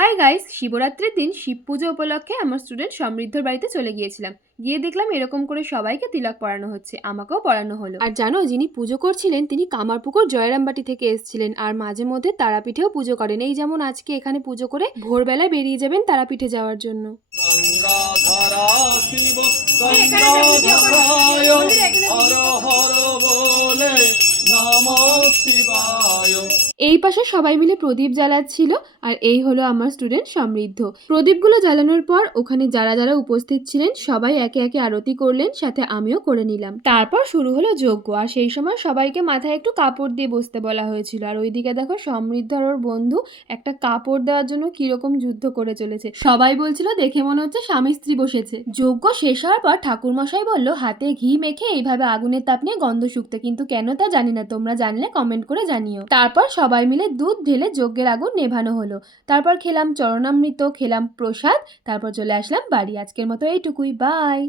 Hi guys, শিবরাত্রির দিন শিব পুজো উপলক্ষে আমার স্টুডেন্ট সমৃদ্ধর বাড়িতে চলে গিয়েছিলাম। গিয়ে দেখলাম এরকম করে সবাইকে তিলক পরানো হচ্ছে, আমাকেও পরানো হলো। আর জানো, যিনি পুজো করছিলেন তিনি কামারপুকুর জয়রামবাটি থেকে এসেছিলেন, আর মাঝে মধ্যে তারাপীঠেও পুজো করেন। এই যেমন আজকে এখানে পুজো করে ভোরবেলায় বেরিয়ে যাবেন তারাপীঠে যাওয়ার জন্য। গঙ্গাধরা শিব গঙ্গাধরায় হর হর বলে নমঃ শিবায়। এই পাশে সবাই মিলে প্রদীপ জ্বালাচ্ছিল, আর এই হলো আমার স্টুডেন্ট সমৃদ্ধ। প্রদীপগুলো জ্বালানোর পর ওখানে যারা যারা উপস্থিত ছিলেন সবাই একে একে আরতি করলেন, সাথে আমিও করে নিলাম। তারপর শুরু হলো যজ্ঞ, আর সেই সময় সবাইকে মাথায় একটু কাপড় দিয়ে বসতে বলা হয়েছিল। আর ওইদিকে দেখো সমৃদ্ধ আর ওর বন্ধু একটা কাপড় দেওয়ার জন্য কিরকম যুদ্ধ করে চলেছে। সবাই বলছিল দেখে মনে হচ্ছে স্বামী স্ত্রী বসেছে। যজ্ঞ শেষ হওয়ার পর ঠাকুরমশাই বলল হাতে ঘি মেখে এইভাবে আগুনের তাপ নিয়ে গন্ধ শুকতে, কিন্তু কেন তা জানি না, তোমরা জানলে কমেন্ট করে জানিও। তারপর সবাই মিলে দুধ ঢেলে যজ্ঞের আগুন নেভানো হলো। তারপর খেলাম চরণামৃত, খেলাম প্রসাদ, তারপর চলে আসলাম বাড়ি। আজকের মতো এইটুকুই, বাই।